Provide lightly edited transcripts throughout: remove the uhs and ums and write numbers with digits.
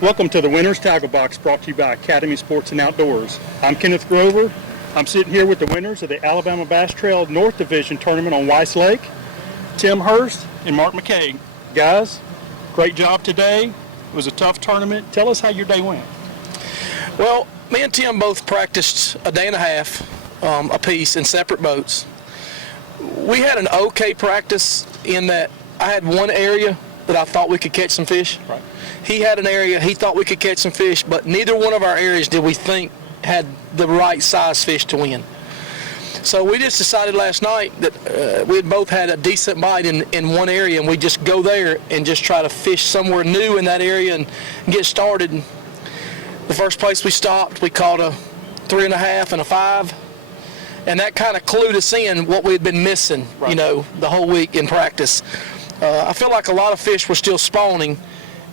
Welcome to the Winners Tackle Box, brought to you by Academy Sports and Outdoors. I'm Kenneth Grover. I'm sitting here with the winners of the Alabama Bass Trail North Division Tournament on Weiss Lake, Tim Hurst and Mark McCaig. Guys, great job today. It was a tough tournament. Tell us how your day went. Well, me and Tim both practiced a day and a half apiece in separate boats. We had an okay practice in that I had one area that I thought we could catch some fish. Right. He had an area he thought we could catch some fish, but neither one of our areas did we think had the right size fish to win. So we just decided last night that we had both had a decent bite in one area, and we just go there and just try to fish somewhere new in that area and get started. The first place we stopped, we caught a 3.5 and a 5, and that kind of clued us in what we had been missing, right, the whole week in practice. I feel like a lot of fish were still spawning,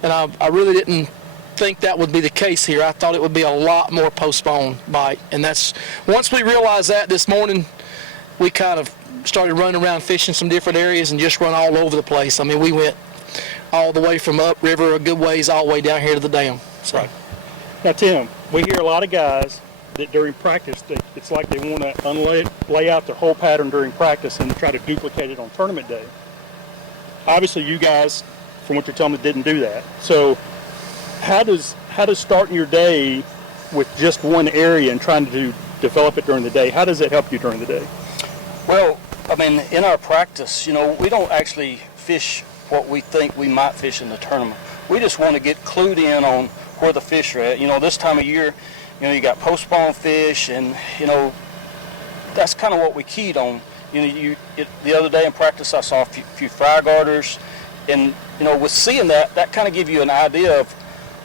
and I really didn't think that would be the case here. I thought it would be a lot more post-spawn bite, and that's once we realized that this morning, we kind of started running around fishing some different areas and just run all over the place. I mean, we went all the way from upriver a good ways all the way down here to the dam. So. Right. Now, Tim, we hear a lot of guys that during practice, it's like they want to lay out their whole pattern during practice and try to duplicate it on tournament day. Obviously, you guys, from what you're telling me, didn't do that. So how does starting your day with just one area and trying to develop it during the day, how does it help you during the day? Well, I mean, in our practice, we don't actually fish what we think we might fish in the tournament. We just want to get clued in on where the fish are at. This time of year, you got post-spawn fish, and, that's kind of what we keyed on. The other day in practice, I saw a few fry garters, and, with seeing that kind of give you an idea of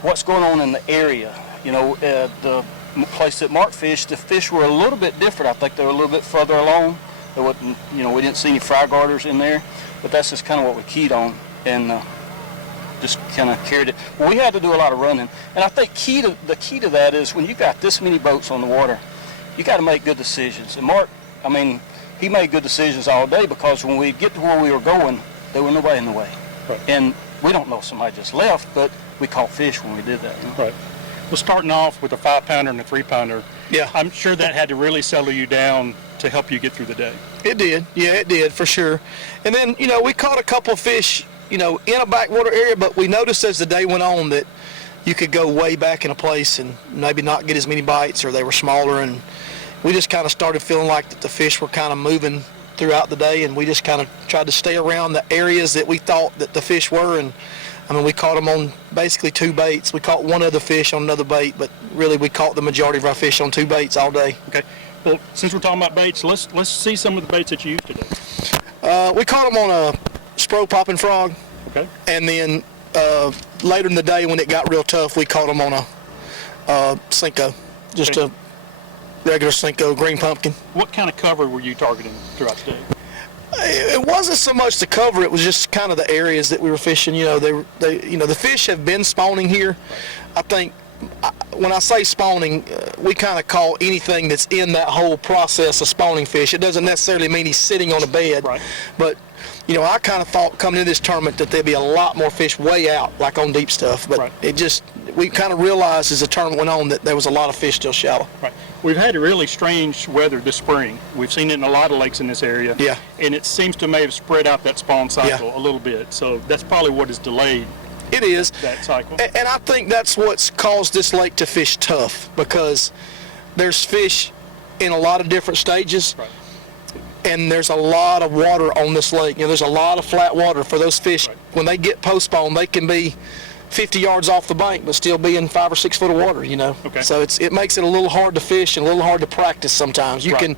what's going on in the area. The place that Mark fished, the fish were a little bit different. I think they were a little bit further along. There wasn't, we didn't see any fry garters in there, but that's just kind of what we keyed on, and just kind of carried it. Well, we had to do a lot of running, and I think the key to that is when you got this many boats on the water, you got to make good decisions. And Mark, he made good decisions all day, because when we get to where we were going, there was nobody in the way. Right. And we don't know if somebody just left, but we caught fish when we did that. Right. Well, starting off with a 5-pounder and a 3-pounder, yeah, I'm sure that had to really settle you down to help you get through the day. It did. Yeah, it did, for sure. And then, we caught a couple of fish, in a backwater area, but we noticed as the day went on that you could go way back in a place and maybe not get as many bites, or they were smaller, and we just kind of started feeling like that the fish were kind of moving throughout the day, and we just kind of tried to stay around the areas that we thought that the fish were. And we caught them on basically 2 baits. We caught one other fish on another bait, but really we caught the majority of our fish on 2 baits all day. Okay. Well, since we're talking about baits, let's see some of the baits that you used today. We caught them on a Spro Popping Frog. Okay. And then later in the day, when it got real tough, we caught them on a Cinco, just okay, a regular Cinco green pumpkin. What kind of cover were you targeting throughout the day? It wasn't so much the cover; it was just kind of the areas that we were fishing. The fish have been spawning here. I think when I say spawning, we kind of call anything that's in that whole process of spawning fish. It doesn't necessarily mean he's sitting on a bed, right, but I kind of thought coming into this tournament that there'd be a lot more fish way out, like on deep stuff. But right, we kind of realized as the tournament went on that there was a lot of fish still shallow. Right. We've had really strange weather this spring. We've seen it in a lot of lakes in this area. Yeah. And it seems to may have spread out that spawn cycle a little bit. So that's probably what has delayed. It is. That cycle. And I think that's what's caused this lake to fish tough, because there's fish in a lot of different stages. Right. And there's a lot of water on this lake. There's a lot of flat water for those fish. Right. When they get post-spawn, they can be 50 yards off the bank, but still be in 5 or 6 foot of water. Okay. So it makes it a little hard to fish and a little hard to practice sometimes. You can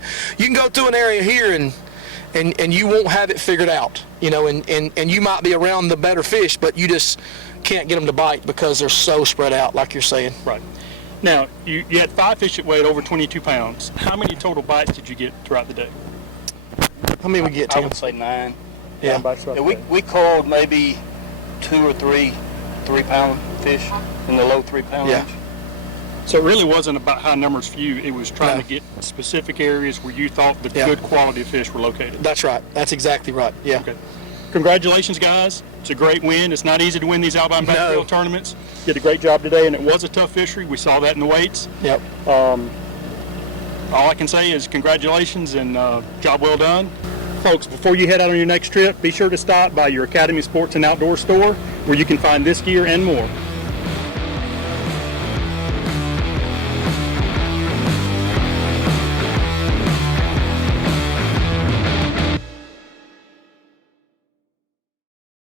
go through an area here and you won't have it figured out. And you might be around the better fish, but you just can't get them to bite because they're so spread out, like you're saying. Right. Now, you had 5 fish that weighed over 22 pounds. How many total bites did you get throughout the day? How many we get, Tim? I would say 9. Yeah. We caught maybe 2 or 3 3-pound fish in the low 3-pound range. So it really wasn't about high numbers for you. It was trying to get specific areas where you thought the good quality of fish were located. That's right. That's exactly right. Yeah. Okay. congratulations, guys. It's a great win. It's not easy to win these Alabama backfield No. tournaments. Did a great job today, and it was a tough fishery. We saw that in the weights. Yep. All I can say is congratulations and job well done. Folks, before you head out on your next trip, be sure to stop by your Academy Sports and Outdoor store where you can find this gear and more.